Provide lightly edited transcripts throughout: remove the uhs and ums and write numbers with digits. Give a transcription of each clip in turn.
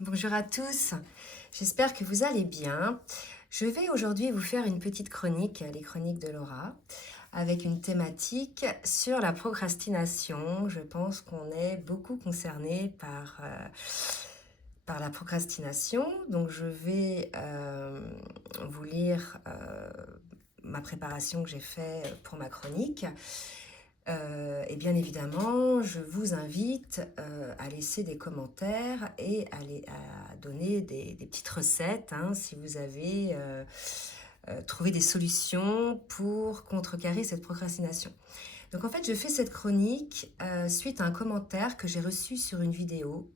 Bonjour à tous, j'espère que vous allez bien. Je vais aujourd'hui vous faire une petite chronique, les chroniques de Laura, avec une thématique sur la procrastination. Je pense qu'on est beaucoup concerné par la procrastination. Donc je vais vous lire ma préparation que j'ai faite pour ma chronique. Et bien évidemment, je vous invite à laisser des commentaires et à donner des petites recettes hein, si vous avez trouvé des solutions pour contrecarrer cette procrastination. Donc en fait, je fais cette chronique suite à un commentaire que j'ai reçu sur une vidéo.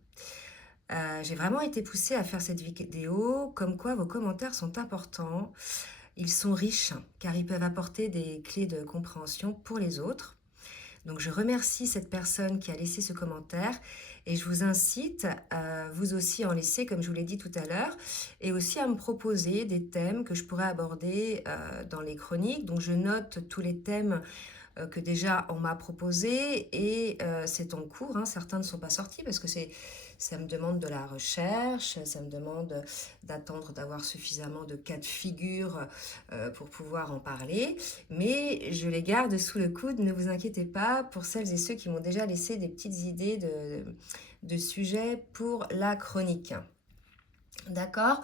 J'ai vraiment été poussée à faire cette vidéo, comme quoi vos commentaires sont importants. Ils sont riches car ils peuvent apporter des clés de compréhension pour les autres. Donc je remercie cette personne qui a laissé ce commentaire et je vous incite à vous aussi en laisser, comme je vous l'ai dit tout à l'heure, et aussi à me proposer des thèmes que je pourrais aborder dans les chroniques. Donc je note tous les thèmes que déjà on m'a proposé et c'est en cours, hein. Certains ne sont pas sortis parce que ça me demande de la recherche, ça me demande d'attendre d'avoir suffisamment de cas de figure pour pouvoir en parler, mais je les garde sous le coude, ne vous inquiétez pas, pour celles et ceux qui m'ont déjà laissé des petites idées de sujets pour la chronique. D'accord.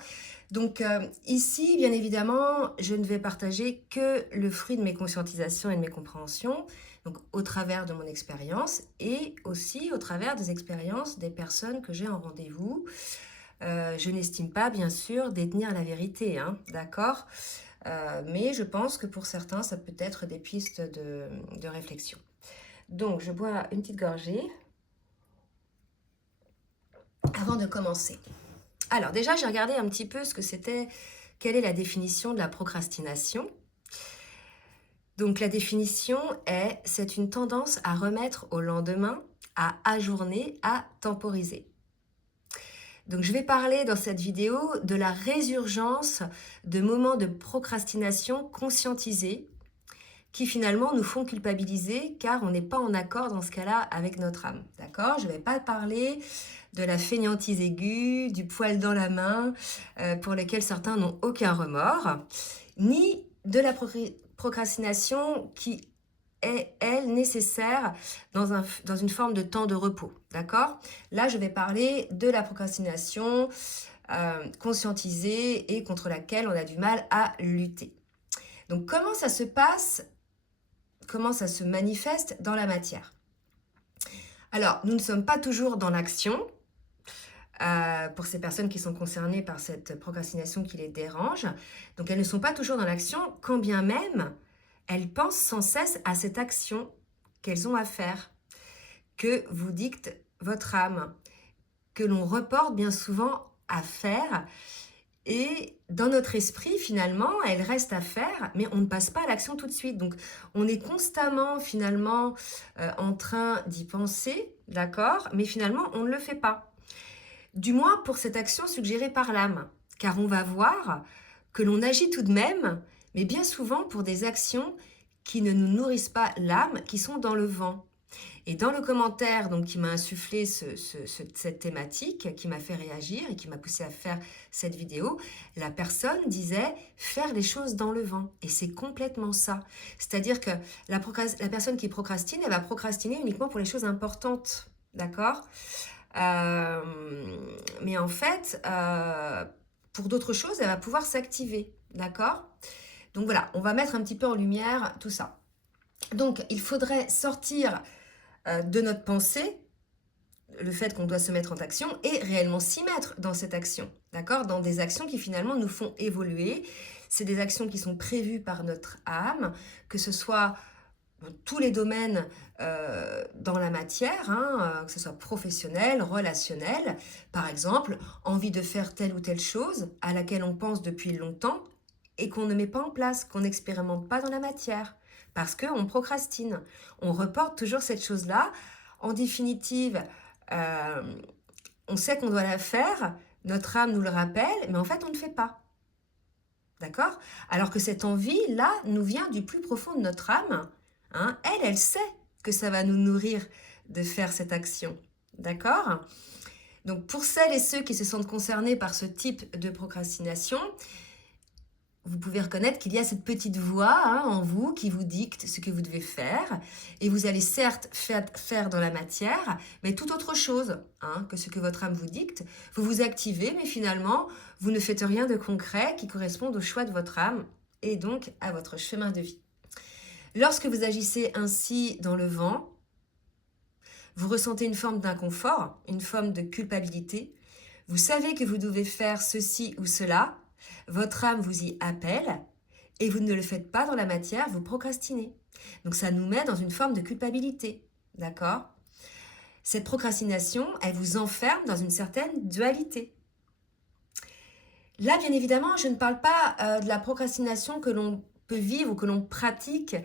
Donc ici, bien évidemment, je ne vais partager que le fruit de mes conscientisations et de mes compréhensions, donc au travers de mon expérience et aussi au travers des expériences des personnes que j'ai en rendez-vous. Je n'estime pas, bien sûr, détenir la vérité, hein, d'accord. Mais je pense que pour certains, ça peut être des pistes de réflexion. Donc, je bois une petite gorgée avant de commencer. Alors déjà, j'ai regardé un petit peu ce que c'était, quelle est la définition de la procrastination. Donc la définition est, c'est une tendance à remettre au lendemain, à ajourner, à temporiser. Donc je vais parler dans cette vidéo de la résurgence de moments de procrastination conscientisés qui finalement nous font culpabiliser car on n'est pas en accord dans ce cas-là avec notre âme. D'accord? Je ne vais pas parler de la fainéantise aiguë, du poil dans la main, pour lesquels certains n'ont aucun remords, ni de la procrastination qui est, elle, nécessaire dans une forme de temps de repos. D'accord? Là, je vais parler de la procrastination conscientisée et contre laquelle on a du mal à lutter. Donc, comment ça se passe? Comment ça se manifeste dans la matière? Alors, nous ne sommes pas toujours dans l'action. Pour ces personnes qui sont concernées par cette procrastination qui les dérange. Donc, elles ne sont pas toujours dans l'action, quand bien même elles pensent sans cesse à cette action qu'elles ont à faire, que vous dicte votre âme, que l'on reporte bien souvent à faire. Et dans notre esprit, finalement, elle reste à faire, mais on ne passe pas à l'action tout de suite. Donc, on est constamment, finalement, en train d'y penser, d'accord? Mais finalement, on ne le fait pas. Du moins pour cette action suggérée par l'âme, car on va voir que l'on agit tout de même, mais bien souvent pour des actions qui ne nous nourrissent pas l'âme, qui sont dans le vent. Et dans le commentaire donc, qui m'a insufflé cette thématique, qui m'a fait réagir et qui m'a poussé à faire cette vidéo, la personne disait faire les choses dans le vent. Et c'est complètement ça. C'est-à-dire que la personne qui procrastine, elle va procrastiner uniquement pour les choses importantes. D'accord ? Mais en fait, pour d'autres choses, elle va pouvoir s'activer. D'accord ? Donc voilà, on va mettre un petit peu en lumière tout ça. Donc, il faudrait sortir de notre pensée le fait qu'on doit se mettre en action et réellement s'y mettre dans cette action, d'accord? Dans des actions qui finalement nous font évoluer. C'est des actions qui sont prévues par notre âme, que ce soit dans tous les domaines dans la matière, hein, que ce soit professionnel, relationnel. Par exemple, envie de faire telle ou telle chose à laquelle on pense depuis longtemps et qu'on ne met pas en place, qu'on n'expérimente pas dans la matière, parce qu'on procrastine. On reporte toujours cette chose-là. En définitive, on sait qu'on doit la faire, notre âme nous le rappelle, mais en fait, on ne le fait pas. D'accord? Alors que cette envie-là nous vient du plus profond de notre âme. Hein? Elle sait que ça va nous nourrir de faire cette action. D'accord? Donc, pour celles et ceux qui se sentent concernés par ce type de procrastination, vous pouvez reconnaître qu'il y a cette petite voix en vous qui vous dicte ce que vous devez faire. Et vous allez certes faire dans la matière, mais tout autre chose que ce que votre âme vous dicte. Vous vous activez, mais finalement, vous ne faites rien de concret qui corresponde au choix de votre âme et donc à votre chemin de vie. Lorsque vous agissez ainsi dans le vent, vous ressentez une forme d'inconfort, une forme de culpabilité. Vous savez que vous devez faire ceci ou cela. Votre âme vous y appelle et vous ne le faites pas dans la matière, vous procrastinez. Donc ça nous met dans une forme de culpabilité, d'accord? Cette procrastination, elle vous enferme dans une certaine dualité. Là, bien évidemment, je ne parle pas de la procrastination que l'on peut vivre ou que l'on pratique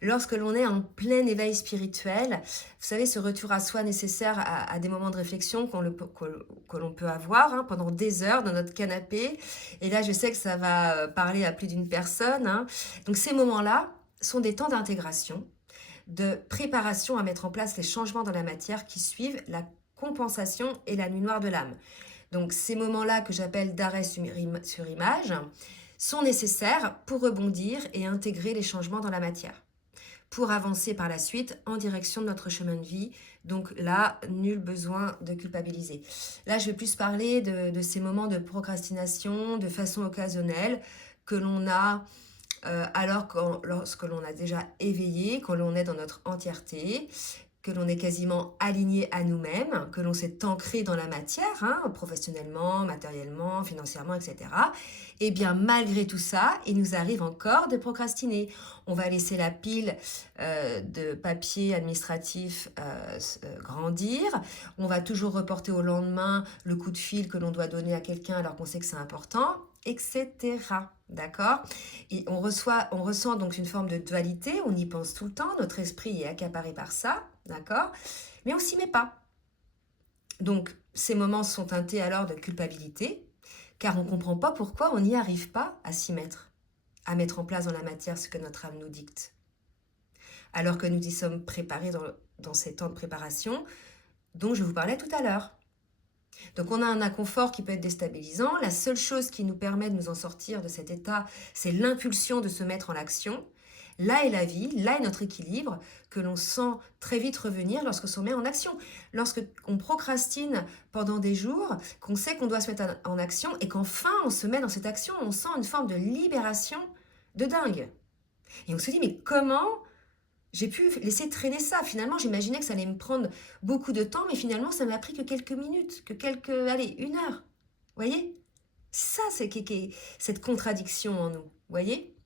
lorsque l'on est en plein éveil spirituel. Vous savez, ce retour à soi nécessaire à des moments de réflexion que l'on peut avoir pendant des heures dans notre canapé. Et là, je sais que ça va parler à plus d'une personne. Donc ces moments-là sont des temps d'intégration, de préparation à mettre en place les changements dans la matière qui suivent la compensation et la nuit noire de l'âme. Donc ces moments-là que j'appelle d'arrêt sur image sont nécessaires pour rebondir et intégrer les changements dans la matière, pour avancer par la suite en direction de notre chemin de vie. Donc là, nul besoin de culpabiliser. Là, je vais plus parler de ces moments de procrastination de façon occasionnelle que l'on a lorsque l'on a déjà éveillé, quand l'on est dans notre entièreté, que l'on est quasiment aligné à nous-mêmes, que l'on s'est ancré dans la matière, professionnellement, matériellement, financièrement, etc. Et bien malgré tout ça, il nous arrive encore de procrastiner. On va laisser la pile de papier administratif grandir. On va toujours reporter au lendemain le coup de fil que l'on doit donner à quelqu'un alors qu'on sait que c'est important, etc. D'accord? Et on ressent donc une forme de dualité, on y pense tout le temps, notre esprit est accaparé par ça, d'accord? Mais on s'y met pas. Donc, ces moments sont teintés alors de culpabilité, car on ne comprend pas pourquoi on n'y arrive pas à s'y mettre, à mettre en place dans la matière ce que notre âme nous dicte. Alors que nous y sommes préparés dans ces temps de préparation dont je vous parlais tout à l'heure. Donc on a un inconfort qui peut être déstabilisant. La seule chose qui nous permet de nous en sortir de cet état, c'est l'impulsion de se mettre en action. Là est la vie, là est notre équilibre que l'on sent très vite revenir lorsqu'on se met en action. Lorsqu'on procrastine pendant des jours, qu'on sait qu'on doit se mettre en action et qu'enfin on se met dans cette action, on sent une forme de libération de dingue. Et on se dit, mais comment j'ai pu laisser traîner ça? Finalement, j'imaginais que ça allait me prendre beaucoup de temps, mais finalement, ça m'a pris que quelques minutes, allez, 1 heure. Vous voyez? Ça, c'est cette contradiction en nous. Vous voyez?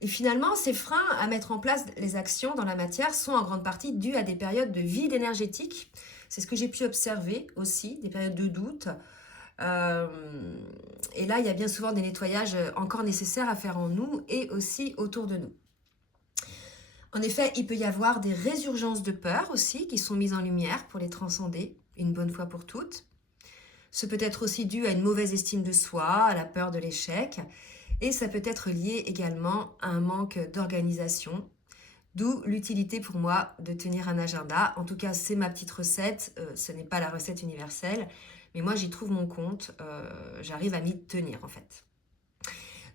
Et finalement, ces freins à mettre en place les actions dans la matière sont en grande partie dus à des périodes de vide énergétique. C'est ce que j'ai pu observer aussi, des périodes de doute. Et là, il y a bien souvent des nettoyages encore nécessaires à faire en nous et aussi autour de nous. En effet, il peut y avoir des résurgences de peur aussi qui sont mises en lumière pour les transcender une bonne fois pour toutes. Ce peut être aussi dû à une mauvaise estime de soi, à la peur de l'échec, et ça peut être lié également à un manque d'organisation, d'où l'utilité pour moi de tenir un agenda. En tout cas, c'est ma petite recette, ce n'est pas la recette universelle, mais moi j'y trouve mon compte, j'arrive à m'y tenir en fait.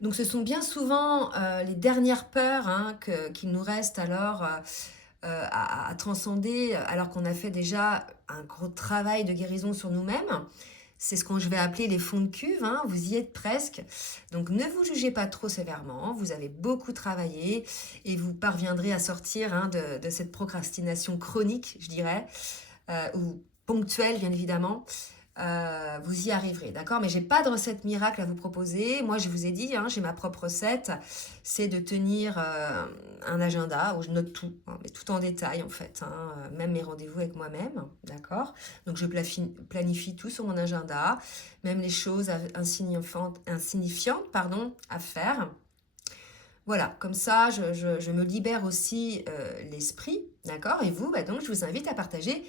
Donc ce sont bien souvent les dernières peurs qu'il nous reste alors à transcender, alors qu'on a fait déjà un gros travail de guérison sur nous-mêmes. C'est ce que je vais appeler les fonds de cuve, vous y êtes presque. Donc ne vous jugez pas trop sévèrement, vous avez beaucoup travaillé et vous parviendrez à sortir de cette procrastination chronique, je dirais, ou ponctuelle bien évidemment. Vous y arriverez, d'accord? Mais j'ai pas de recette miracle à vous proposer. Moi, je vous ai dit, j'ai ma propre recette. C'est de tenir un agenda où je note tout, mais tout en détail en fait, même mes rendez-vous avec moi-même, d'accord? Donc je planifie tout sur mon agenda, même les choses insignifiantes, à faire. Voilà, comme ça, je me libère aussi l'esprit, d'accord? Et vous, donc, je vous invite à partager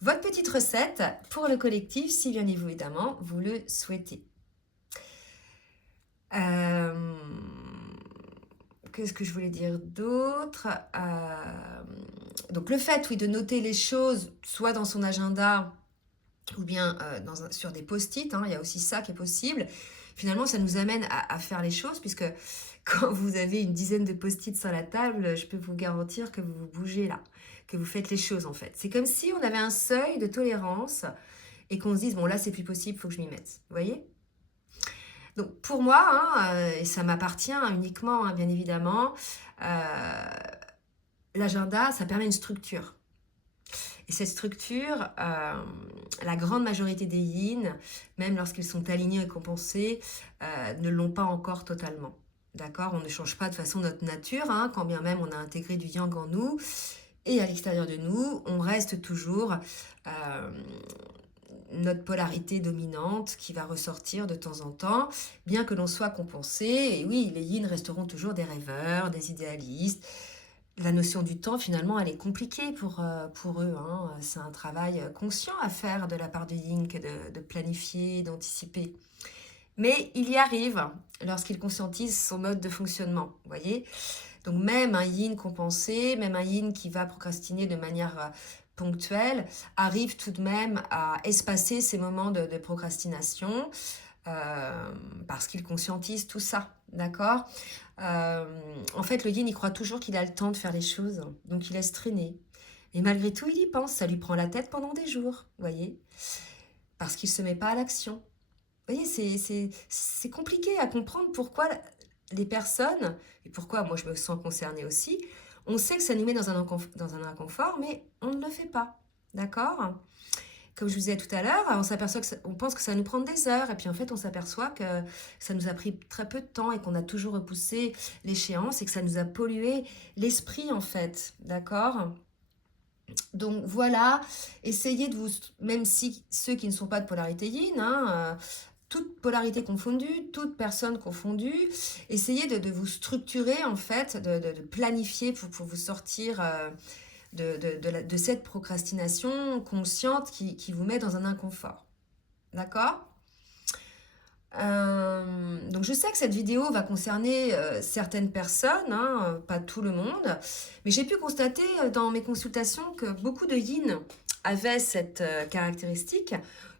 votre petite recette pour le collectif, si bien évidemment vous le souhaitez. Qu'est-ce que je voulais dire d'autre? Donc le fait, oui, de noter les choses, soit dans son agenda, ou bien sur des post-it, hein, il y a aussi ça qui est possible. Finalement, ça nous amène à faire les choses, puisque quand vous avez une dizaine de post-it sur la table, je peux vous garantir que vous vous bougez là, que vous faites les choses en fait. C'est comme si on avait un seuil de tolérance et qu'on se dise, bon là c'est plus possible, il faut que je m'y mette. Vous voyez? Donc pour moi, hein, et ça m'appartient uniquement, hein, bien évidemment, l'agenda, ça permet une structure. Et cette structure, la grande majorité des yin, même lorsqu'ils sont alignés et compensés, ne l'ont pas encore totalement. D'accord? On ne change pas de façon notre nature, hein, quand bien même on a intégré du yang en nous. Et à l'extérieur de nous, on reste toujours notre polarité dominante qui va ressortir de temps en temps, bien que l'on soit compensé. Et oui, les yin resteront toujours des rêveurs, des idéalistes. La notion du temps, finalement, elle est compliquée pour eux, hein. C'est un travail conscient à faire de la part du yin que de planifier, d'anticiper. Mais il y arrive lorsqu'il conscientise son mode de fonctionnement, vous voyez. Donc même un yin compensé, même un yin qui va procrastiner de manière ponctuelle, arrive tout de même à espacer ces moments de procrastination parce qu'il conscientise tout ça, d'accord. En fait, le yin, il croit toujours qu'il a le temps de faire les choses, donc il laisse traîner. Et malgré tout, il y pense, ça lui prend la tête pendant des jours, vous voyez, parce qu'il ne se met pas à l'action. Vous voyez, c'est compliqué à comprendre pourquoi les personnes, et pourquoi moi je me sens concernée aussi, on sait que ça nous met dans un inconfort, mais on ne le fait pas, d'accord. Comme je vous disais tout à l'heure, on s'aperçoit on pense que ça va nous prendre des heures, et puis en fait on s'aperçoit que ça nous a pris très peu de temps et qu'on a toujours repoussé l'échéance et que ça nous a pollué l'esprit en fait, d'accord. Donc voilà, essayez de vous, même si ceux qui ne sont pas de polarité yin, hein, toute polarité confondue, toute personne confondue, essayez de vous structurer en fait, de planifier pour vous sortir de cette procrastination consciente qui vous met dans un inconfort. D'accord? Donc je sais que cette vidéo va concerner certaines personnes, hein, pas tout le monde, mais j'ai pu constater dans mes consultations que beaucoup de yin avaient cette caractéristique.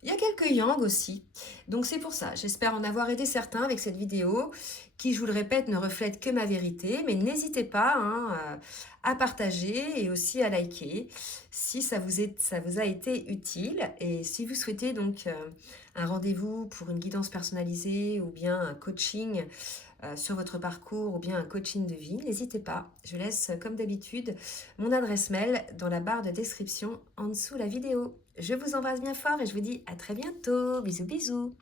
Il y a quelques yang aussi. Donc c'est pour ça, j'espère en avoir aidé certains avec cette vidéo qui, je vous le répète, ne reflète que ma vérité, mais n'hésitez pas, hein, à partager et aussi à liker si ça vous a été utile, et si vous souhaitez donc un rendez-vous pour une guidance personnalisée ou bien un coaching sur votre parcours ou bien un coaching de vie, n'hésitez pas. Je laisse comme d'habitude mon adresse mail dans la barre de description en dessous de la vidéo. Je vous embrasse bien fort et je vous dis à très bientôt. Bisous bisous.